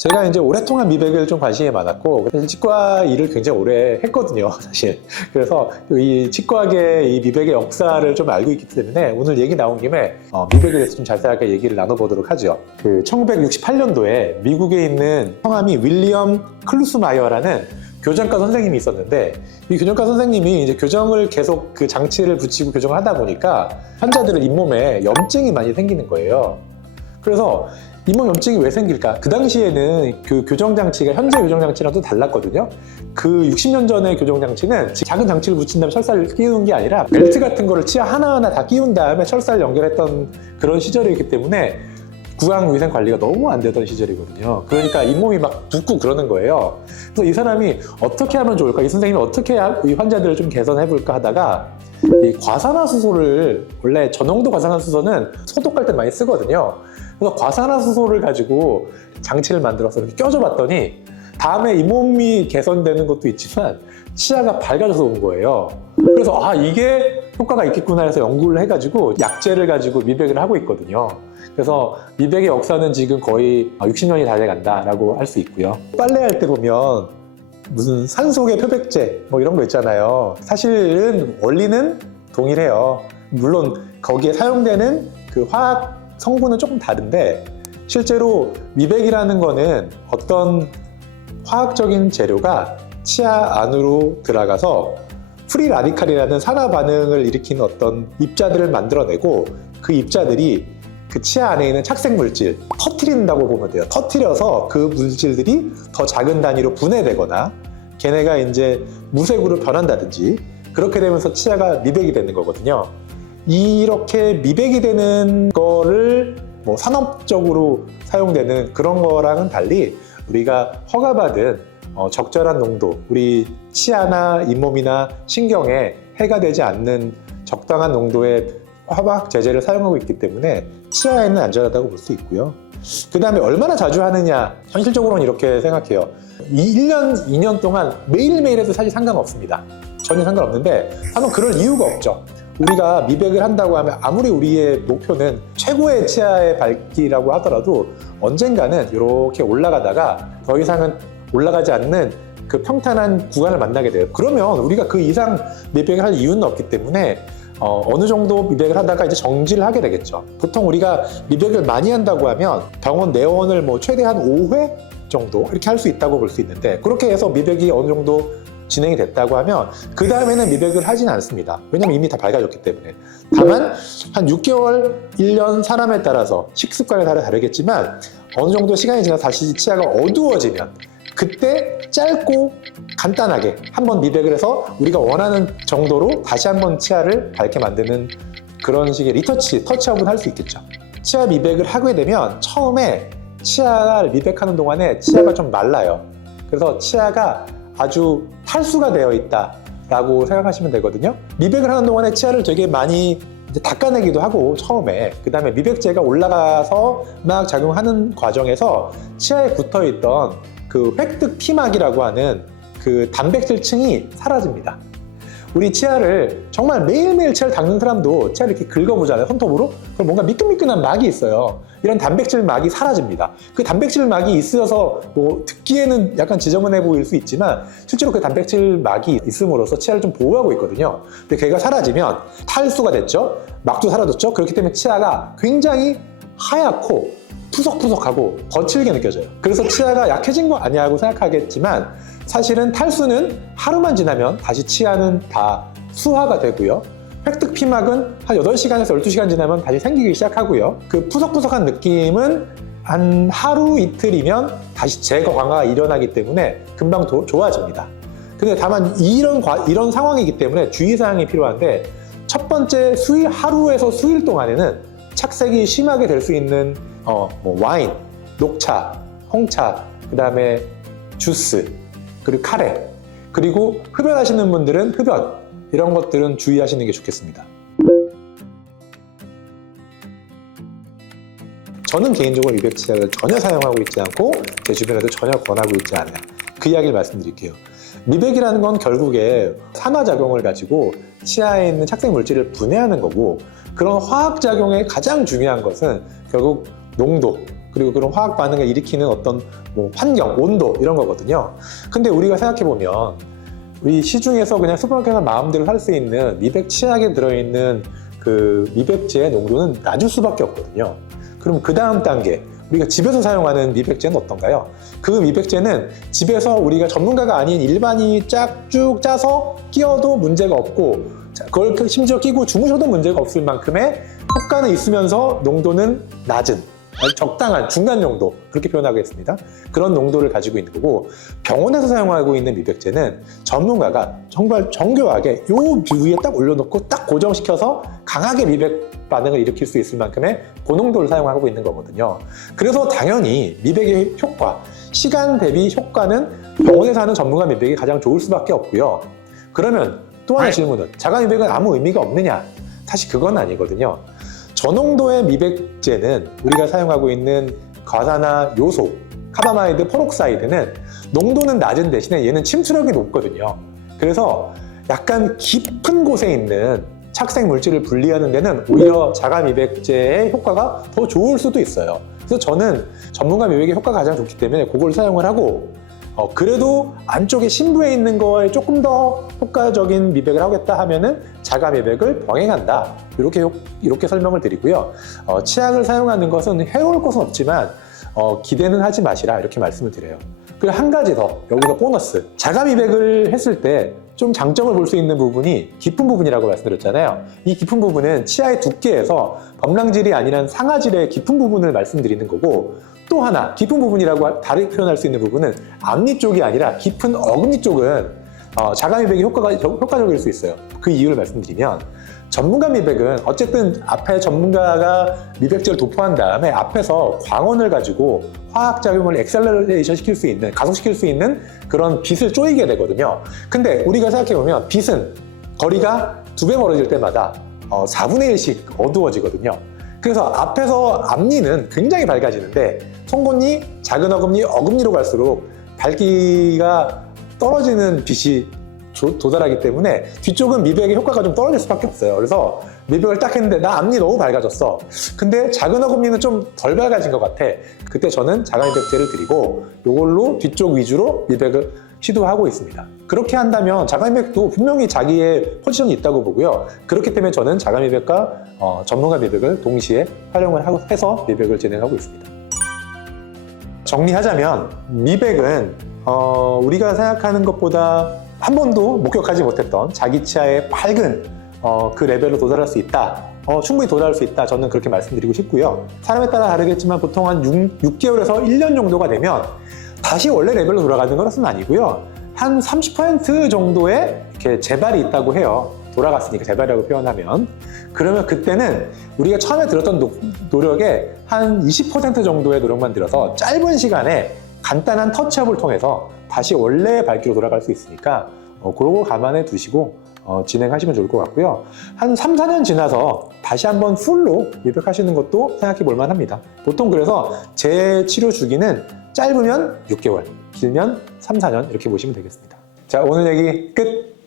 제가 이제 오랫동안 미백을 좀 관심이 많았고 사실 치과 일을 굉장히 오래 했거든요, 사실. 그래서 이 치과계 이 미백의 역사를 좀 알고 있기 때문에 오늘 얘기 나온 김에 미백에 대해서 좀 자세하게 얘기를 나눠보도록 하죠. 1968년도에 미국에 있는 성함이 윌리엄 클루스마이어라는 교정과 선생님이 있었는데, 이 교정과 선생님이 이제 교정을 계속 그 장치를 붙이고 교정을 하다 보니까 환자들의 잇몸에 염증이 많이 생기는 거예요. 그래서 잇몸 염증이 왜 생길까? 그 당시에는 그 교정장치가 현재 교정장치랑 또 달랐거든요. 그 60년 전의 교정장치는 작은 장치를 붙인 다음에 철사를 끼우는 게 아니라 벨트 같은 거를 치아 하나하나 다 끼운 다음에 철사를 연결했던 그런 시절이기 때문에 구강위생 관리가 너무 안 되던 시절이거든요. 그러니까 잇몸이 막 붓고 그러는 거예요. 그래서 이 사람이 어떻게 하면 좋을까? 이 선생님이 어떻게 이 환자들을 좀 개선해볼까 하다가 이 과산화수소를, 원래 저농도 과산화수소는 소독할 때 많이 쓰거든요. 그래서 과산화수소를 가지고 장치를 만들어서 이렇게 껴줘 봤더니 다음에 잇몸이 개선되는 것도 있지만 치아가 밝아져서 온 거예요. 그래서 이게 효과가 있겠구나 해서 연구를 해가지고 약재를 가지고 미백을 하고 있거든요. 그래서 미백의 역사는 지금 거의 60년이 다 돼간다라고 할 수 있고요. 빨래할 때 보면 무슨 산소계 표백제 뭐 이런 거 있잖아요. 사실은 원리는 동일해요. 물론 거기에 사용되는 그 화학 성분은 조금 다른데, 실제로 미백이라는 거는 어떤 화학적인 재료가 치아 안으로 들어가서 프리 라디칼이라는 산화 반응을 일으키는 어떤 입자들을 만들어내고, 그 입자들이 그 치아 안에 있는 착색 물질 터트린다고 보면 돼요. 터트려서 그 물질들이 더 작은 단위로 분해되거나 걔네가 이제 무색으로 변한다든지 그렇게 되면서 치아가 미백이 되는 거거든요. 이렇게 미백이 되는 거를 뭐 산업적으로 사용되는 그런 거랑은 달리 우리가 허가받은 적절한 농도, 우리 치아나 잇몸이나 신경에 해가 되지 않는 적당한 농도의 화학 제제를 사용하고 있기 때문에 치아에는 안전하다고 볼 수 있고요. 그 다음에 얼마나 자주 하느냐, 현실적으로는 이렇게 생각해요. 1년, 2년 동안 매일매일 해도 사실 상관없습니다. 전혀 상관없는데 한번 그럴 이유가 없죠. 우리가 미백을 한다고 하면 아무리 우리의 목표는 최고의 치아의 밝기라고 하더라도 언젠가는 이렇게 올라가다가 더 이상은 올라가지 않는 그 평탄한 구간을 만나게 돼요. 그러면 우리가 그 이상 미백을 할 이유는 없기 때문에 어느 정도 미백을 하다가 이제 정지를 하게 되겠죠. 보통 우리가 미백을 많이 한다고 하면 병원 내원을 뭐 최대한 5회 정도 이렇게 할 수 있다고 볼 수 있는데, 그렇게 해서 미백이 어느 정도 진행이 됐다고 하면 그 다음에는 미백을 하지는 않습니다. 왜냐면 이미 다 밝아졌기 때문에. 다만 한 6개월, 1년 사람에 따라서 식습관에 따라 다르겠지만 어느 정도 시간이 지나서 다시 치아가 어두워지면 그때 짧고 간단하게 한번 미백을 해서 우리가 원하는 정도로 다시 한번 치아를 밝게 만드는 그런 식의 터치업을 할 수 있겠죠. 치아 미백을 하게 되면 처음에 치아를 미백하는 동안에 치아가 좀 말라요. 그래서 치아가 아주 탈수가 되어 있다라고 생각하시면 되거든요. 미백을 하는 동안에 치아를 되게 많이 이제 닦아내기도 하고 처음에, 그 다음에 미백제가 올라가서 막 작용하는 과정에서 치아에 붙어있던 그 획득 피막이라고 하는 그 단백질층이 사라집니다. 우리 치아를 정말 매일매일 치아를 닦는 사람도 치아를 이렇게 긁어보잖아요, 손톱으로. 그럼 뭔가 미끈미끈한 막이 있어요. 이런 단백질 막이 사라집니다. 그 단백질 막이 있어서 뭐 듣기에는 약간 지저분해 보일 수 있지만 실제로 그 단백질 막이 있음으로써 치아를 좀 보호하고 있거든요. 근데 걔가 사라지면 탈수가 됐죠. 막도 사라졌죠. 그렇기 때문에 치아가 굉장히 하얗고 푸석푸석하고 거칠게 느껴져요. 그래서 치아가 약해진 거 아니야 하고 생각하겠지만 사실은 탈수는 하루만 지나면 다시 치아는 다 수화가 되고요. 획득 피막은 한 8시간에서 12시간 지나면 다시 생기기 시작하고요. 그 푸석푸석한 느낌은 한 하루 이틀이면 다시 제거 강화가 일어나기 때문에 금방 좋아집니다. 근데 다만 이런 상황이기 때문에 주의사항이 필요한데, 첫 번째 하루에서 수일 동안에는 착색이 심하게 될 수 있는 뭐 와인, 녹차, 홍차, 그 다음에 주스, 그리고 카레, 그리고 흡연하시는 분들은 흡연, 이런 것들은 주의하시는 게 좋겠습니다. 저는 개인적으로 미백치약을 전혀 사용하고 있지 않고 제 주변에도 전혀 권하고 있지 않아요. 그 이야기를 말씀드릴게요. 미백이라는 건 결국에 산화작용을 가지고 치아에 있는 착색 물질을 분해하는 거고, 그런 화학작용의 가장 중요한 것은 결국 농도, 그리고 그런 화학 반응을 일으키는 어떤 뭐 환경, 온도 이런 거거든요. 근데 우리가 생각해보면 우리 시중에서 그냥 슈퍼마켓에서 마음대로 살 수 있는 미백 치약에 들어있는 그 미백제의 농도는 낮을 수밖에 없거든요. 그럼 그 다음 단계, 우리가 집에서 사용하는 미백제는 어떤가요? 그 미백제는 집에서 우리가 전문가가 아닌 일반인이 쭉 짜서 끼워도 문제가 없고, 그걸 심지어 끼고 주무셔도 문제가 없을 만큼의 효과는 있으면서 농도는 낮은, 적당한 중간 농도, 그렇게 표현하겠습니다. 그런 농도를 가지고 있는 거고, 병원에서 사용하고 있는 미백제는 전문가가 정말 정교하게 요 위에 딱 올려놓고 딱 고정시켜서 강하게 미백 반응을 일으킬 수 있을 만큼의 고농도를 사용하고 있는 거거든요. 그래서 당연히 미백의 효과, 시간 대비 효과는 병원에서 하는 전문가 미백이 가장 좋을 수밖에 없고요. 그러면 또 하나 질문은, 자가 미백은 아무 의미가 없느냐? 사실 그건 아니거든요. 저농도의 미백제는 우리가 사용하고 있는 과산화 요소, 카바마이드, 페록사이드는 농도는 낮은 대신에 얘는 침투력이 높거든요. 그래서 약간 깊은 곳에 있는 착색 물질을 분리하는 데는 오히려 자가 미백제의 효과가 더 좋을 수도 있어요. 그래서 저는 전문가 미백의 효과가 가장 좋기 때문에 그걸 사용을 하고, 그래도 안쪽에 심부에 있는 거에 조금 더 효과적인 미백을 하겠다 하면은 자가 미백을 병행한다. 이렇게 설명을 드리고요. 치약을 사용하는 것은 해로울 것은 없지만 기대는 하지 마시라, 이렇게 말씀을 드려요. 그리고 한 가지 더, 여기서 보너스. 자가 미백을 했을 때 좀 장점을 볼 수 있는 부분이 깊은 부분이라고 말씀드렸잖아요. 이 깊은 부분은 치아의 두께에서 범랑질이 아니란 상아질의 깊은 부분을 말씀드리는 거고, 또 하나 깊은 부분이라고 다르게 표현할 수 있는 부분은 앞니 쪽이 아니라 깊은 어금니 쪽은 자가 미백이 효과적일 수 있어요. 그 이유를 말씀드리면, 전문가 미백은 어쨌든 앞에 전문가가 미백제를 도포한 다음에 앞에서 광원을 가지고 화학작용을 엑셀러레이션 시킬 수 있는, 가속시킬 수 있는 그런 빛을 쪼이게 되거든요. 근데 우리가 생각해보면 빛은 거리가 2배 멀어질 때마다 4분의 1씩 어두워지거든요. 그래서 앞에서 앞니는 굉장히 밝아지는데 송곳니, 작은 어금니, 어금니로 갈수록 밝기가 떨어지는 빛이 도달하기 때문에 뒤쪽은 미백의 효과가 좀 떨어질 수밖에 없어요. 그래서 미백을 딱 했는데 나 앞니 너무 밝아졌어. 근데 작은 어금니는 좀 덜 밝아진 것 같아. 그때 저는 자가 미백제를 드리고 이걸로 뒤쪽 위주로 미백을 시도하고 있습니다. 그렇게 한다면 자가 미백도 분명히 자기의 포지션이 있다고 보고요. 그렇기 때문에 저는 자가 미백과 전문가 미백을 동시에 활용을 해서 미백을 진행하고 있습니다. 정리하자면 미백은 우리가 생각하는 것보다 한 번도 목격하지 못했던 자기 치아의 밝은 그 레벨로 도달할 수 있다. 충분히 도달할 수 있다. 저는 그렇게 말씀드리고 싶고요. 사람에 따라 다르겠지만 보통 한 6개월에서 1년 정도가 되면 다시 원래 레벨로 돌아가는 것은 아니고요. 한 30% 정도의 이렇게 재발이 있다고 해요. 돌아갔으니까 재발이라고 표현하면. 그러면 그때는 우리가 처음에 들었던 노력의 한 20% 정도의 노력만 들어서 짧은 시간에 간단한 터치업을 통해서 다시 원래 밝기로 돌아갈 수 있으니까 그런 거 감안해 두시고 진행하시면 좋을 것 같고요. 한 3, 4년 지나서 다시 한번 풀로 미백하시는 것도 생각해 볼 만합니다. 보통 그래서 제 치료 주기는 짧으면 6개월, 길면 3, 4년 이렇게 보시면 되겠습니다. 자, 오늘 얘기 끝!